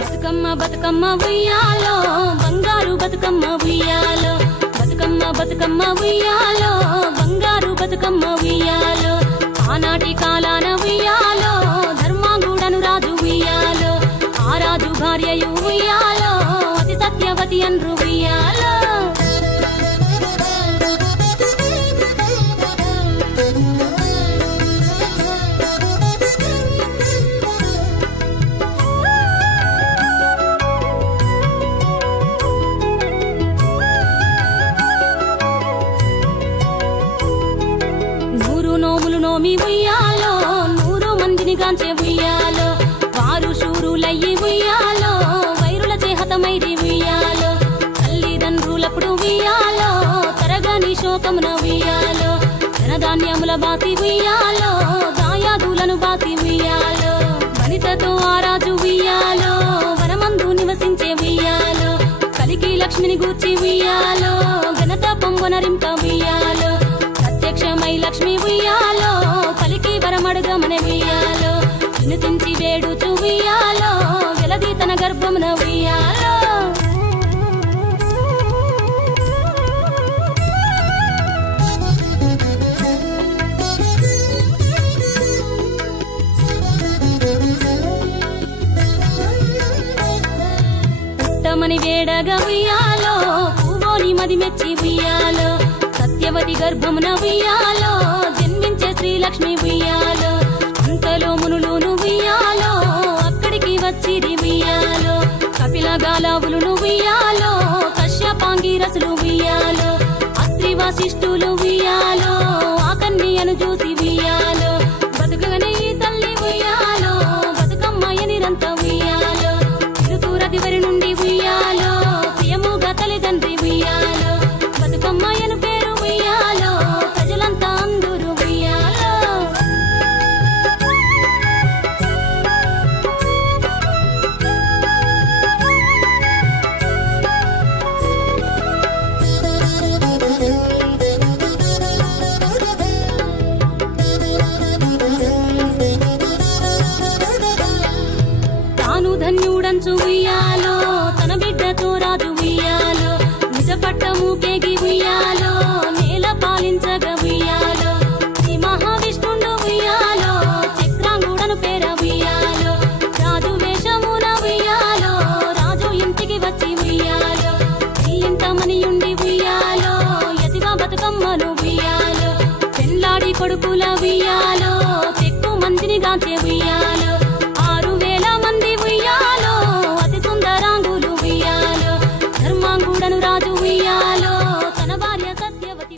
బతుకమ్మ బతుకమ్మ ఉయ్యాలో బంగారు బతుకమ్మ ఉయ్యాలో బతుకమ్మ బతుకమ్మ ఉయ్యాలో బంగారు బతుకమ్మ ఉయ్యాలో ఆనాటి కాలాన ఉయ్యాలో ధర్మాంగుడను రాజు ఉయ్యాలో ఆ రాజు భార్యయు ఉయ్యాలో అతి సత్యవతి అన్రు ఉయ్యాలో నోమి ఉయ్యాలో 100 మందిని గాంచే ఉయ్యాలో వారు శూరులయ్యి ఉయ్యాలో వైరుల చేహతమైరి ఉయ్యాలో తల్లిదండ్రులప్పుడు ఉయ్యాలో తరగని శోకమున ఉయ్యాలో ధనధాన్యముల బాసి ఉయ్యాలో దాయాదులను బాసి ఉయ్యాలో వనితతో ఆరాజు ఉయ్యాలో వనమందు నివసించే ఉయ్యాలో కలికి లక్ష్మిని గూర్చి ఉయ్యాలో ఘనత పొంగొనరింప ఉయ్యాలో ప్రత్యక్షమై లక్ష్మి ఉయ్యాలో పలికి వరమడుగమన ఉయ్యాలో వినుతించి వేడుచు ఉయ్యాలో వెలది తన గర్భమున ఉయ్యాలో పుట్టమని వేడగా ఉయ్యాలో పువ్వోని మది మెచ్చి ఉయ్యాలో సత్యవతి గర్భమున ఉయ్యాలో జన్మించే శ్రీలక్ష్మి ఉయ్యాలో అంతలో మునులును ఉయ్యాలో అక్కడికి వచ్చిరి ఉయ్యాలో కపిల గాలావులు ఉయ్యాలో కశ్యపాంగిరసులు ఉయ్యాలో అత్రి వశిష్ఠులు ఉయ్యాలో ఆ కన్యను చూసి ఉయ్యాలో బతుకగనే ఈ తల్లి ఉయ్యాలో బతుకమ్మయ్యనిరంత ఉయ్యాలో తిరుతూరదివరి నుండి ఉయ్యాలో ప్రియముగా తల్లిదండ్రి ఉయ్యాలో బతుకమ్మయ్యను పేరు ఉయ్యాలో ప్రజలంతా అందరూ ఉయ్యాలో తాను ధన్యుడంచు ఉయ్యాలో తన బిడ్డతో రాజు ఉయ్యాలో నిజ పట్టము కేగి ఉయ్యాలో నేల పాలించగ ఉయ్యాలో శ్రీ మహావిష్ణుండు ఉయ్యాలో చక్రాంగుడను పేర ఉయ్యాలో రాజు వేషమున ఉయ్యాలో రాజు ఇంటికి వచ్చి ఉయ్యాలో ఈ ఇంట మనియుండి ఉయ్యాలో యతిగా బతుకమ్మను ఉయ్యాలో పెళ్ళాడి కొడుకుల ఉయ్యాలో ఎక్కువ మందిని గాంచే ఉయ్యాలో 6000 మంది ఉయ్యాలో అతి సుందరాంగులు ఉయ్యాలో ధర్మాంగుడను రాజు ఉయ్యాలో తన భార్య సత్యవతి